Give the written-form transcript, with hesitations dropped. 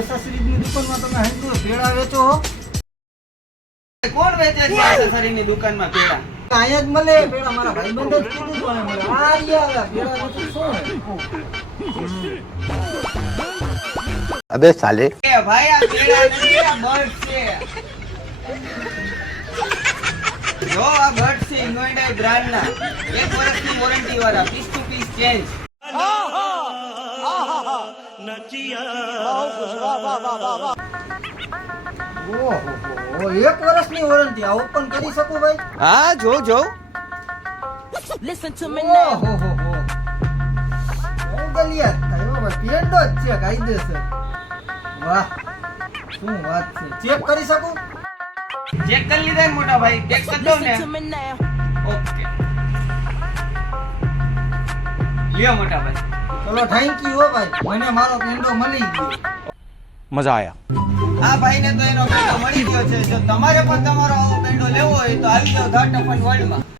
એસેસરીઝની દુકાનમાં તમે હેન્ડુ પેડા વેચો હો? કોણ વેચે છે એસેસરીની દુકાનમાં પેડા? અહીંયા જ મળે પેડા, મારા ભાઈબંધે જ કીધું તો મને. આ રહ્યા પેડા વેચું શું હે? अबे साले એ ભાઈ આ પેડા નથી, આ બર્ડ છે. જો આ બર્ડ છે ઇન્વેન્ટાઈ બ્રાન્ડના 1 વર્ષની વોરંટી વાળા, પીસ ટુ પીસ ચેન્જ. ઓહો, 1 વર્ષની વોરંટી. આ ઓપન કરી શકું ભાઈ? હા જો જો Listen to me now. ઓહો હો હો. ગલિયા થયો ભાઈ, પેડો જ છે કાયદેસર. વાહ, શું વાત છે. ચેક કરી શકું? ચેક કરી લીધા ને મોટા ભાઈ? ચેક કરી દો ને. Listen to me now. Okay લ્યો મોટા ભાઈ. ચલો થેન્ક યુ હો ભાઈ, મને મારો પેંડો મળી ગયો. मजा आया। આ ભાઈને તો એનો પેંડો મળી ગયો છે. જો તમારે પણ તમારો આવો પેંડો લેવો હોય તો આવી જાઓ ઘાટ ઓપન વર્લ્ડમાં.